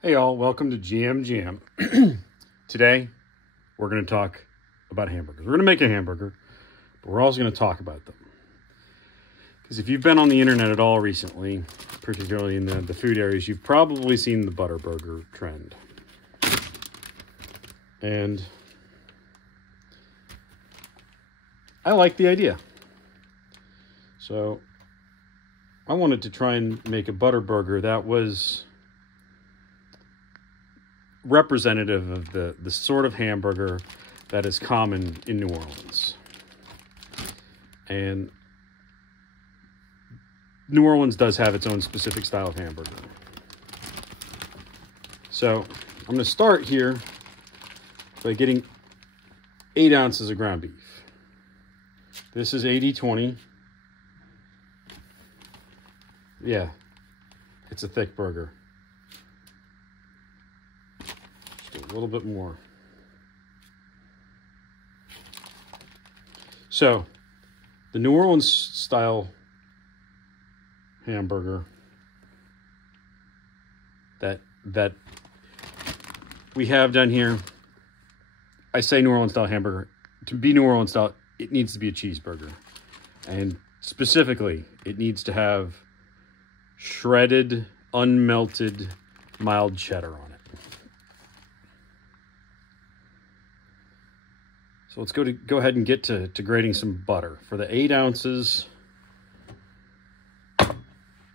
Hey y'all, welcome to GM. Today, we're going to talk about hamburgers. We're going to make a hamburger, but we're also going to talk about them. Because if you've been on the internet at all recently, particularly in the food areas, you've probably seen the butter burger trend. And I like the idea. So I wanted to try and make a butter burger that was representative of the sort of hamburger that is common in New Orleans. And New Orleans does have its own specific style of hamburger. So I'm going to start here by getting 8 ounces of ground beef. This is 80-20. Yeah, it's a thick burger. A little bit more. So, the New Orleans style hamburger that we have done here, I say New Orleans style hamburger. To be New Orleans style, it needs to be a cheeseburger. And specifically, it needs to have shredded, unmelted, mild cheddar on it. So let's go ahead and get to grating some butter. For the 8 ounces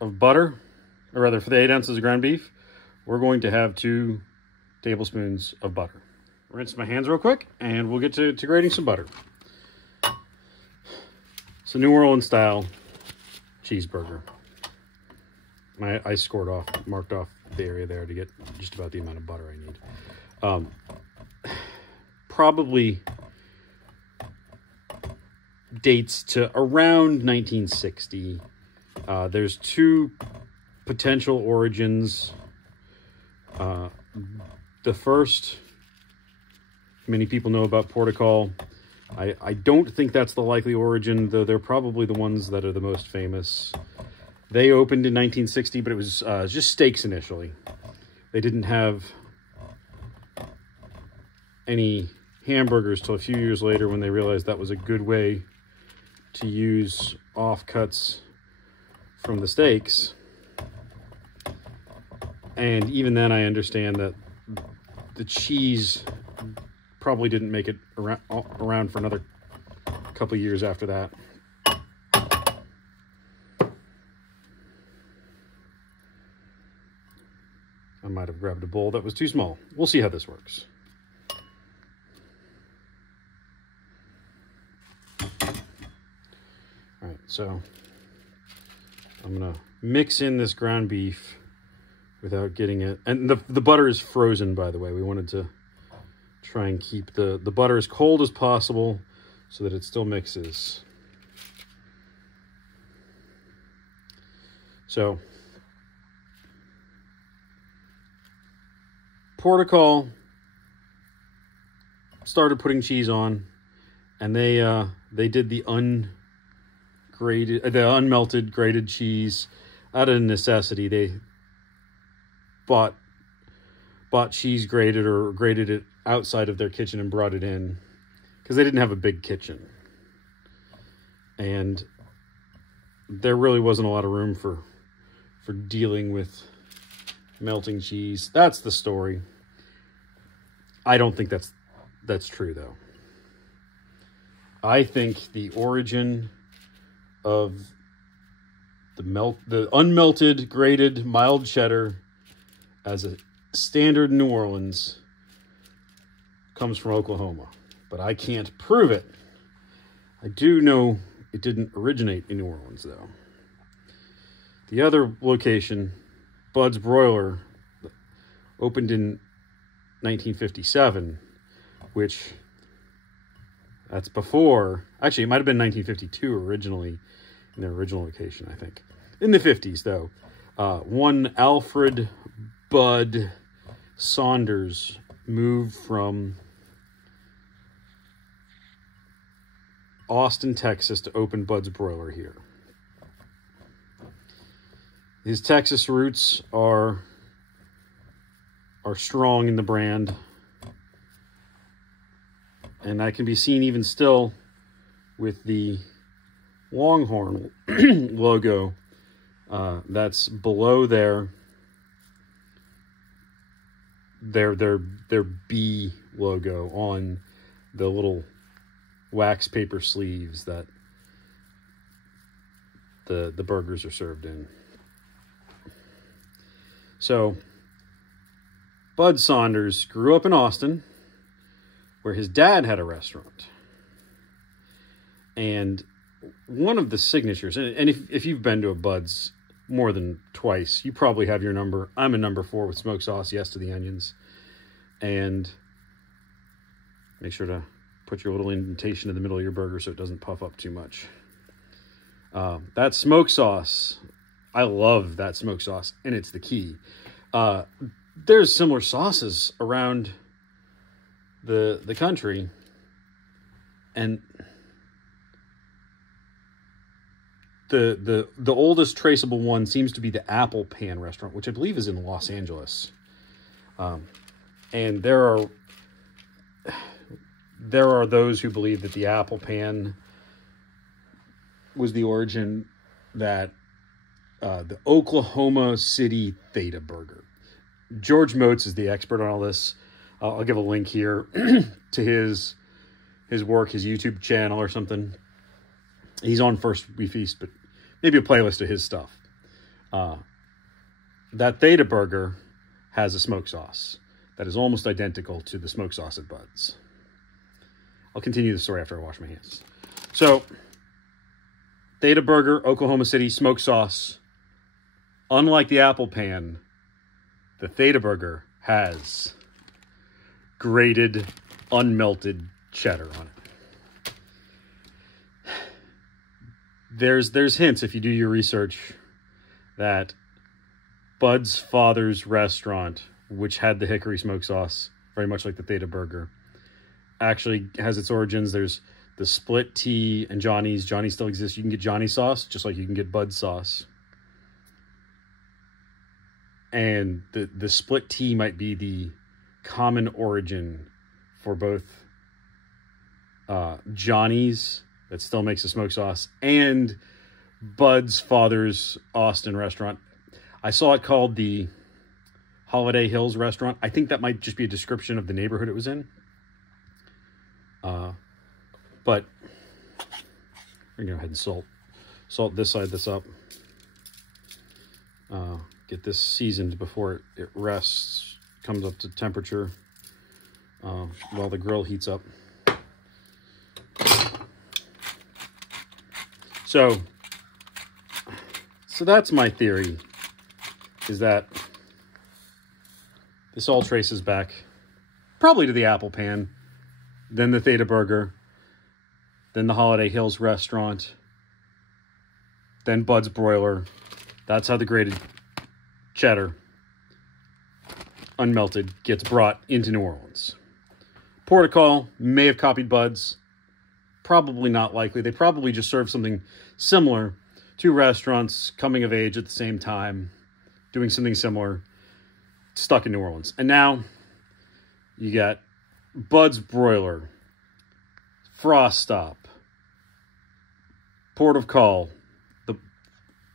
of butter, or rather for the 8 ounces of ground beef, we're going to have 2 tablespoons of butter. Rinse my hands real quick and we'll get to grating some butter. So New Orleans style cheeseburger. I marked off the area there to get just about the amount of butter I need. Probably dates to around 1960. There's 2 potential origins. The first, many people know about Portugal. I don't think that's the likely origin, though they're probably the ones that are the most famous. They opened in 1960, but it was just steaks initially. They didn't have any hamburgers till a few years later when they realized that was a good way to use offcuts from the steaks. And even then, I understand that the cheese probably didn't make it around for another couple of years after that. I might have grabbed a bowl that was too small. We'll see how this works. All right, so I'm gonna mix in this ground beef without getting it. And the butter is frozen, by the way. We wanted to try and keep the butter as cold as possible so that it still mixes. So Portugal started putting cheese on, and they did the unmelted grated cheese out of necessity. They bought cheese grated or grated it outside of their kitchen and brought it in because they didn't have a big kitchen, and there really wasn't a lot of room for dealing with melting cheese. That's the story. I don't think that's true, though. I think the origin of the unmelted, grated, mild cheddar as a standard in New Orleans comes from Oklahoma, but I can't prove it. I do know it didn't originate in New Orleans, though. The other location, Bud's Broiler, opened in 1957, which that's before, actually it might have been 1952 originally, in their original location, I think. In the 50s, though, one Alfred Bud Saunders moved from Austin, Texas to open Bud's Broiler here. His Texas roots are are strong in the brand. And that can be seen even still with the Longhorn logo that's below their B logo on the little wax paper sleeves that the burgers are served in. So Bud Saunders grew up in Austin, where his dad had a restaurant. And one of the signatures, and if you've been to a Bud's more than twice, you probably have your number. I'm a number 4 with smoked sauce, yes to the onions. And make sure to put your little indentation in the middle of your burger so it doesn't puff up too much. That smoked sauce, I love that smoked sauce, and it's the key. There's similar sauces around the country, and the oldest traceable one seems to be the Apple Pan restaurant, which I believe is in Los Angeles. And there are those who believe that the Apple Pan was the origin, that the Oklahoma City Theta Burger. George Motes is the expert on all this. I'll give a link here to his work, his YouTube channel or something. He's on First We Feast, but maybe a playlist of his stuff. That Theta Burger has a smoked sauce that is almost identical to the smoked sauce at Bud's. I'll continue the story after I wash my hands. So, Theta Burger, Oklahoma City, smoked sauce. Unlike the Apple Pan, the Theta Burger has grated, unmelted cheddar on it. There's hints, if you do your research, that Bud's father's restaurant, which had the hickory smoked sauce, very much like the Theta Burger, actually has its origins. There's the Split Tea and Johnny's. Johnny still exists. You can get Johnny sauce, just like you can get Bud's sauce. And the Split Tea might be the common origin for both Johnny's, that still makes a smoked sauce, and Bud's father's Austin restaurant. I saw it called the Holiday Hills restaurant. I think that might just be a description of the neighborhood it was in. But we're going to go ahead and salt this side, this up. Get this seasoned before it rests, comes up to temperature while the grill heats up. So that's my theory, is that this all traces back probably to the Apple Pan, then the Theta Burger, then the Holiday Hills restaurant, then Bud's Broiler. That's how the grated cheddar, unmelted, gets brought into New Orleans. Port of Call may have copied Bud's. Probably not likely. They probably just served something similar. Two restaurants coming of age at the same time, doing something similar, stuck in New Orleans. And now you got Bud's Broiler, Frost Stop, Port of Call. The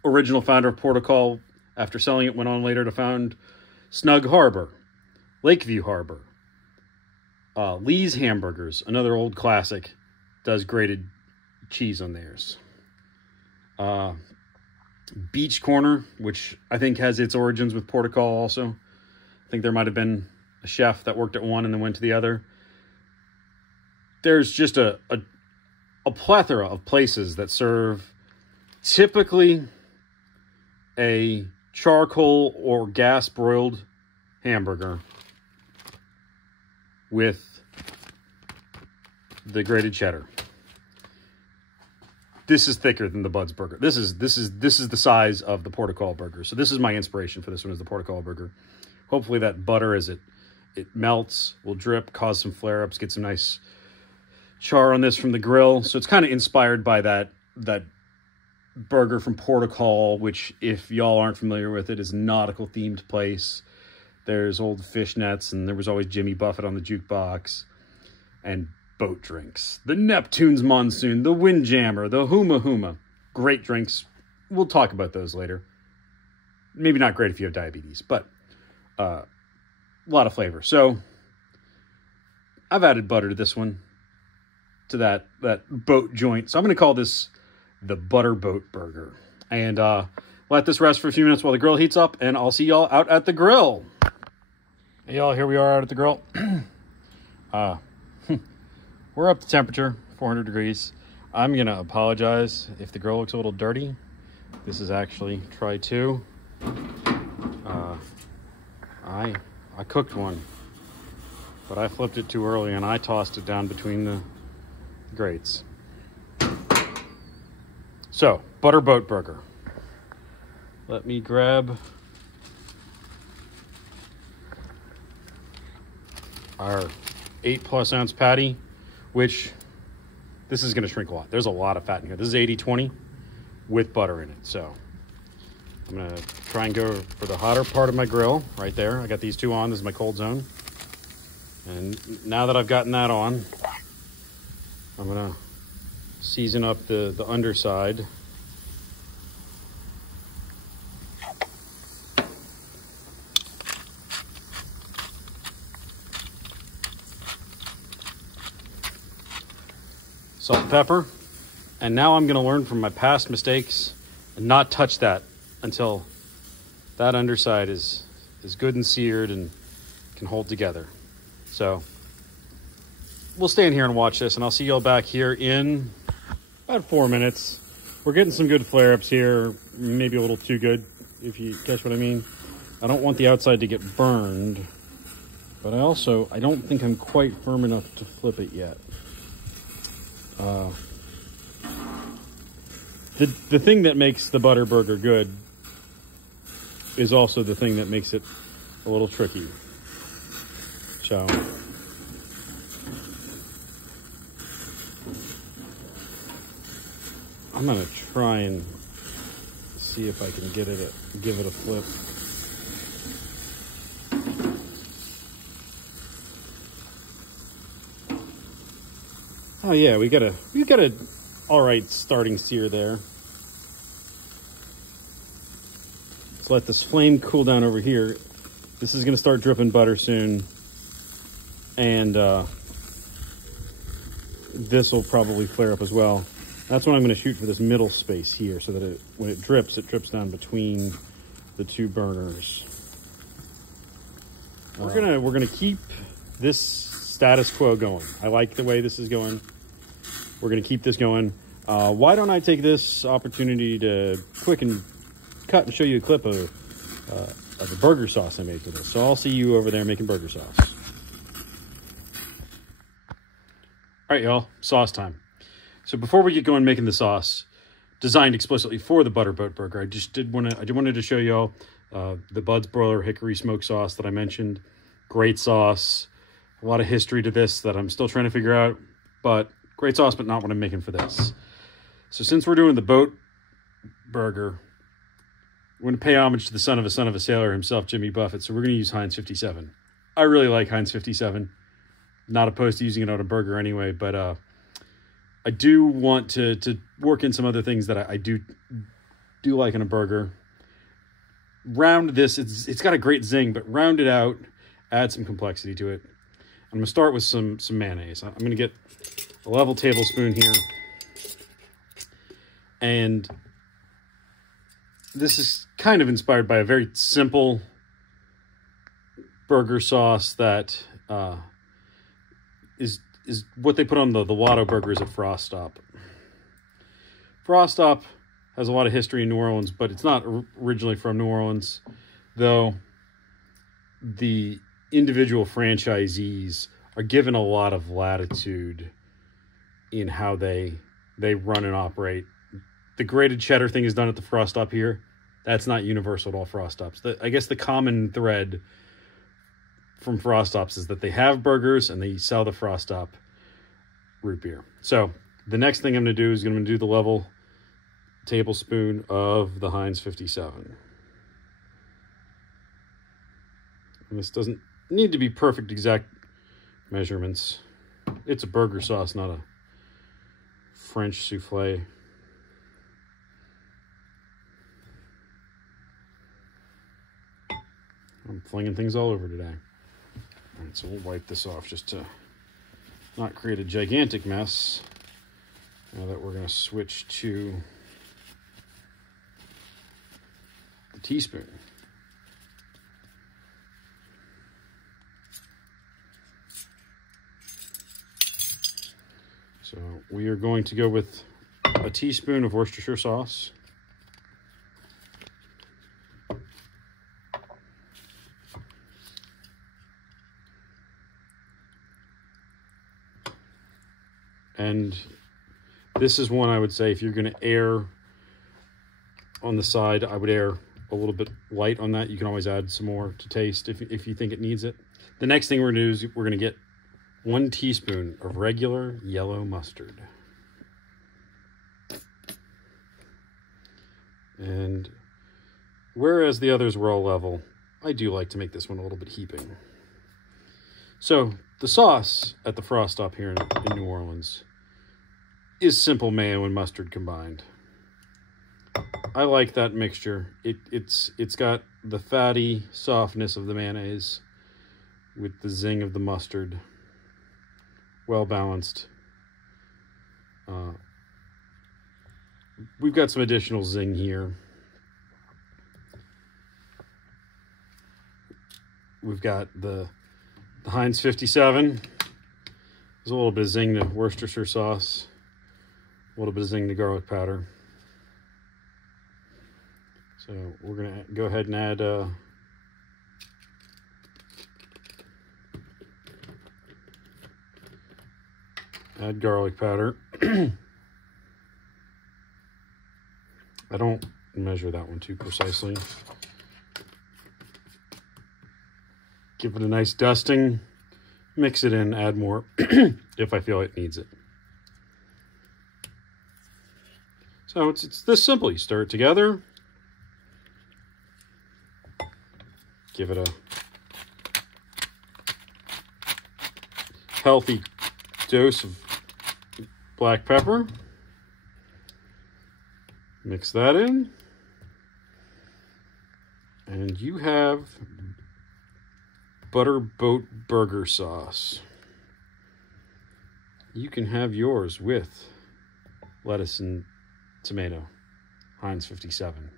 original founder of Port of Call, after selling it, went on later to found Snug Harbor, Lakeview Harbor. Lee's Hamburgers, another old classic, does grated cheese on theirs. Beach Corner, which I think has its origins with Port of Call also. I think there might have been a chef that worked at one and then went to the other. There's just a plethora of places that serve typically a charcoal or gas broiled hamburger with the grated cheddar. This is thicker than the Bud's burger. This is the size of the Port of Call burger. So this is my inspiration for this one, is the Port of Call burger. Hopefully that butter, as it melts, will drip, cause some flare-ups, get some nice char on this from the grill. So it's kind of inspired by that burger from Port of Call, which, if y'all aren't familiar with it, is a nautical themed place There's old fishnets, and there was always Jimmy Buffett on the jukebox. And boat drinks. The Neptune's Monsoon, the Windjammer, the Huma Huma. Great drinks. We'll talk about those later. Maybe not great if you have diabetes, but a lot of flavor. So I've added butter to this one, to that boat joint. So I'm going to call this the Butter Boat Burger. And let this rest for a few minutes while the grill heats up, and I'll see y'all out at the grill. Hey, y'all, here we are out at the grill. We're up to temperature, 400 degrees. I'm going to apologize if the grill looks a little dirty. This is actually try 2. I cooked one, but I flipped it too early and I tossed it down between the grates. So, Butter Boat Burger. Let me grab our 8+ ounce patty, which this is going to shrink a lot. There's a lot of fat in here. This is 80-20 with butter in it. So I'm going to try and go for the hotter part of my grill right there. I got these 2 on. This is my cold zone. And now that I've gotten that on, I'm going to season up the underside. Salt and pepper. And now I'm going to learn from my past mistakes and not touch that until that underside is good and seared and can hold together. So we'll stand here and watch this, and I'll see y'all back here in about 4 minutes. We're getting some good flare-ups here, maybe a little too good, if you catch what I mean. I don't want the outside to get burned, but I don't think I'm quite firm enough to flip it yet. The thing that makes the butter burger good is also the thing that makes it a little tricky. So I'm gonna try and see if I can give it a flip. Oh yeah, we got a all right starting sear there. Let's let this flame cool down over here. This is gonna start dripping butter soon, and this will probably flare up as well. That's when I'm gonna shoot for this middle space here, so that when it drips down between the 2 burners. We're gonna keep this status quo going. I like the way this is going. We're going to keep this going. Why don't I take this opportunity to quick and cut and show you a clip of the burger sauce I made for this. So I'll see you over there making burger sauce. All right, y'all, sauce time. So before we get going making the sauce, designed explicitly for the Butter Boat Burger, I wanted to show y'all the Bud's Broiler Hickory Smoke Sauce that I mentioned. Great sauce. A lot of history to this that I'm still trying to figure out, but great sauce, but not what I'm making for this. So since we're doing the boat burger, we're going to pay homage to the son of a sailor himself, Jimmy Buffett. So we're going to use Heinz 57. I really like Heinz 57. Not opposed to using it on a burger anyway, but I do want to work in some other things that I do like in a burger. Round this, it's got a great zing, but round it out, add some complexity to it. I'm going to start with some mayonnaise. I'm going to get a level tablespoon here. And this is kind of inspired by a very simple burger sauce that is what they put on the Watto burgers at Frost Stop. Frost Stop has a lot of history in New Orleans, but it's not originally from New Orleans, though the individual franchisees are given a lot of latitude in how they run and operate. The grated cheddar thing is done at the Frost Stop here. That's not universal at all Frost Stops. I guess the common thread from Frost Stops is that they have burgers and they sell the Frost Stop root beer. So the next thing I'm going to do is I'm going to do the level tablespoon of the Heinz 57. And this doesn't need to be perfect exact measurements. It's a burger sauce, not a French souffle. I'm flinging things all over today. All right, so we'll wipe this off just to not create a gigantic mess. Now that we're going to switch to the teaspoon. So we are going to go with a teaspoon of Worcestershire sauce. And this is one I would say if you're going to air on the side, I would air a little bit light on that. You can always add some more to taste if you think it needs it. The next thing we're going to do is we're going to get 1 teaspoon of regular yellow mustard. And whereas the others were all level, I do like to make this one a little bit heaping. So the sauce at the Frost Stop here in New Orleans is simple mayo and mustard combined. I like that mixture. It's got the fatty softness of the mayonnaise with the zing of the mustard. Well balanced. We've got some additional zing here. We've got the Heinz 57. There's a little bit of zing to Worcestershire sauce. A little bit of zing to garlic powder. So we're going to go ahead and add garlic powder. I don't measure that one too precisely. Give it a nice dusting. Mix it in, add more if I feel it needs it. So it's this simple. You stir it together. Give it a healthy dose of black pepper. Mix that in. And you have butter boat burger sauce. You can have yours with lettuce and tomato, Heinz 57,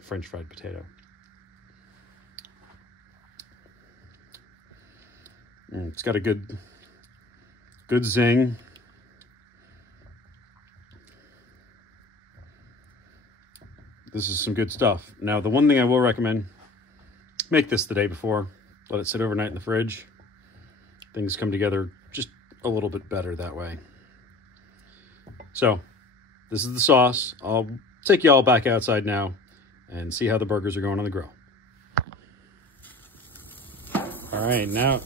French fried potato. It's got a good zing. This is some good stuff. Now, the one thing I will recommend, make this the day before. Let it sit overnight in the fridge. Things come together just a little bit better that way. So, this is the sauce. I'll take you all back outside now and see how the burgers are going on the grill. All right, now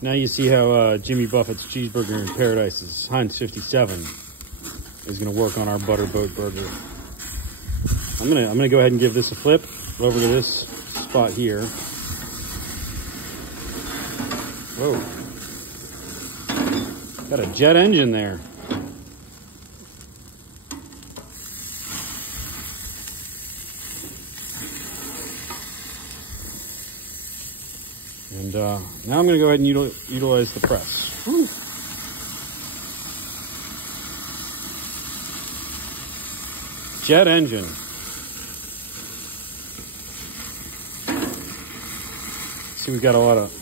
you see how Jimmy Buffett's Cheeseburger in Paradise's Heinz 57 is going to work on our butter boat burger. I'm gonna go ahead and give this a flip over to this spot here. Whoa. Got a jet engine there. And now I'm going to go ahead and utilize the press. Woo. Jet engine. See, we've got a lot of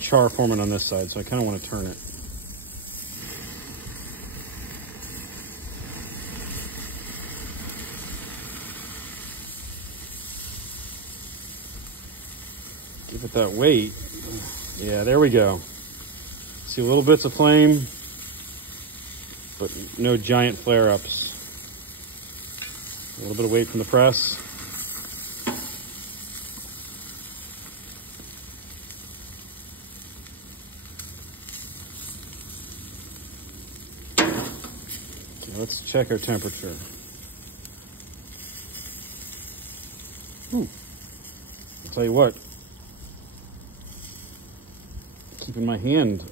char forming on this side, so I kind of want to turn it. Give it that weight. Yeah, there we go. See little bits of flame, but no giant flare-ups. A little bit of weight from the press. Okay, let's check our temperature. I'll tell you what, keeping my hand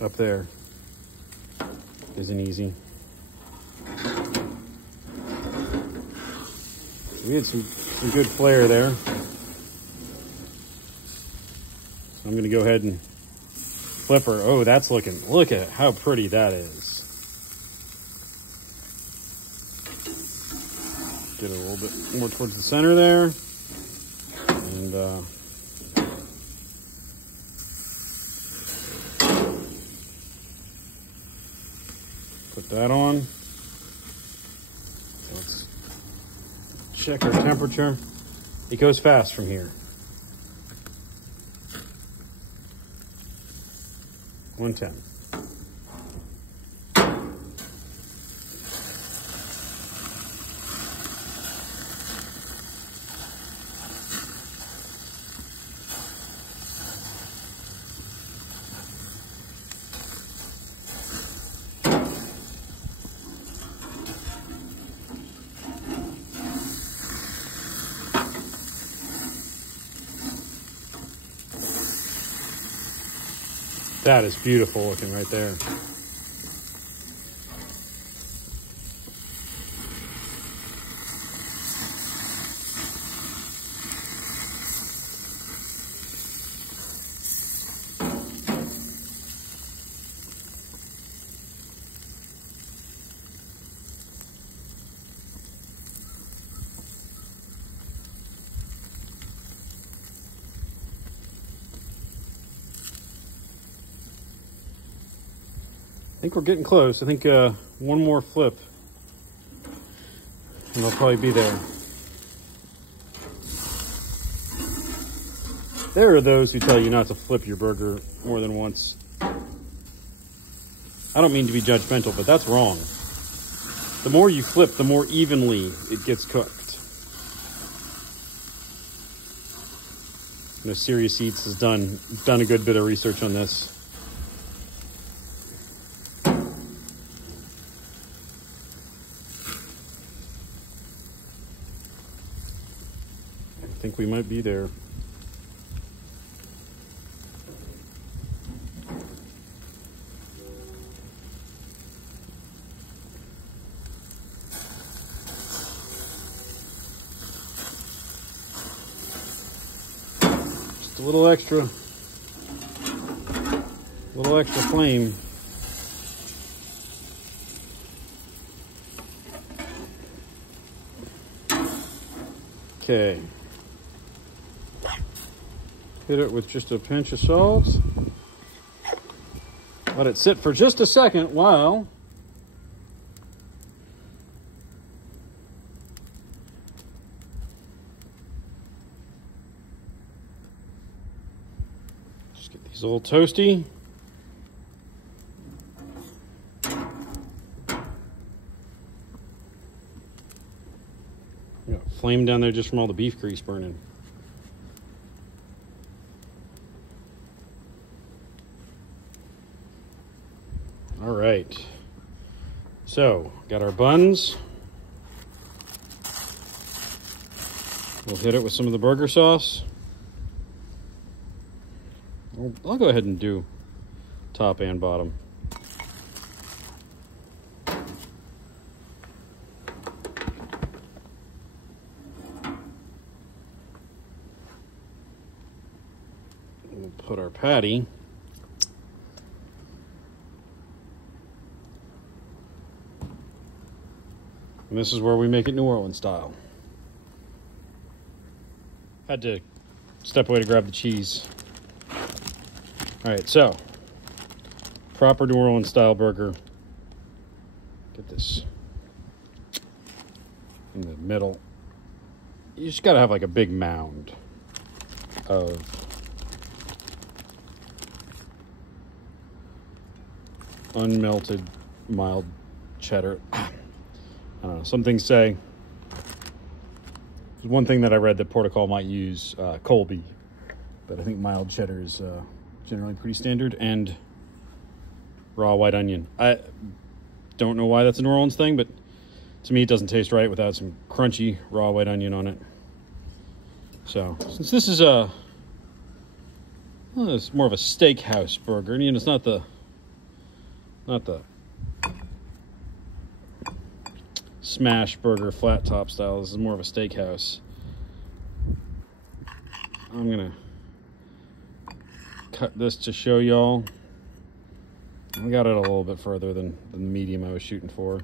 up there isn't easy. We had some good flair there. So I'm going to go ahead and flip her. Oh, that's look at how pretty that is. Get it a little bit more towards the center there. And put that on. Let's check our temperature. It goes fast from here. 110. That is beautiful looking right there. I think we're getting close. I think one more flip and I'll probably be there. There are those who tell you not to flip your burger more than once. I don't mean to be judgmental, but that's wrong. The more you flip, the more evenly it gets cooked. You know, Serious Eats has done a good bit of research on this. I think we might be there. Just a little extra flame. Okay. Hit it with just a pinch of salt. Let it sit for just a second while just get these a little toasty. Got flame down there just from all the beef grease burning. All right, so got our buns. We'll hit it with some of the burger sauce. I'll go ahead and do top and bottom. We'll put our patty. And this is where we make it New Orleans style. Had to step away to grab the cheese. All right, so proper New Orleans style burger. Get this in the middle. You just gotta have like a big mound of unmelted mild cheddar. I don't know, some things say, there's one thing that I read that Portugal might use Colby, but I think mild cheddar is generally pretty standard, and raw white onion. I don't know why that's a New Orleans thing, but To me, it doesn't taste right without some crunchy raw white onion on it. So, since this is it's more of a steakhouse burger, and it's not the smash burger flat top style. This is more of a steakhouse. I'm gonna cut this to show y'all. I got it a little bit further than the medium I was shooting for,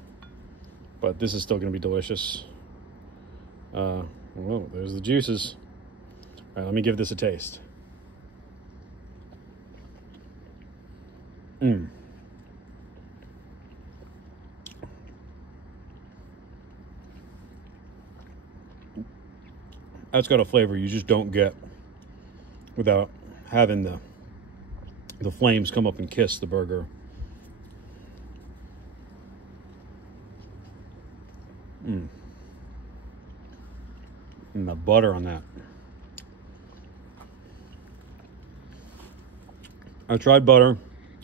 but this is still gonna be delicious. Whoa, there's the juices. All right, let me give this a taste. That's got a flavor you just don't get without having the flames come up and kiss the burger. And the butter on that. I tried butter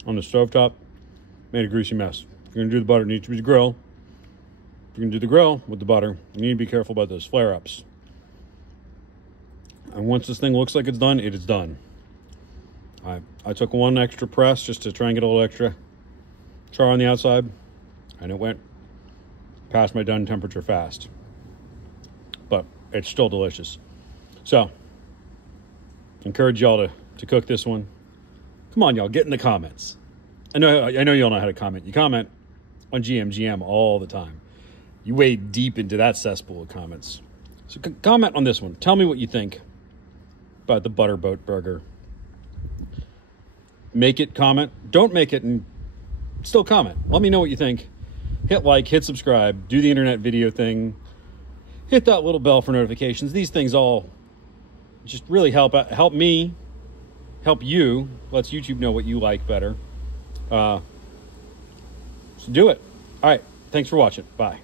on the stovetop, made a greasy mess. If you're gonna do the butter, it needs to be the grill. If you're gonna do the grill with the butter, you need to be careful about those flare-ups. And once this thing looks like it's done, it is done. I took one extra press just to try and get a little extra char on the outside, and it went past my done temperature fast. But it's still delicious. So, encourage y'all to cook this one. Come on, y'all, get in the comments. I know y'all know how to comment. You comment on GM all the time. You wade deep into that cesspool of comments. So comment on this one. Tell me what you think about the Butterboat Burger. Make it, comment. Don't make it, and still comment. Let me know what you think. Hit like, hit subscribe, do the internet video thing. Hit that little bell for notifications. These things all just really help me, help you. Lets YouTube know what you like better. So do it. All right. Thanks for watching. Bye.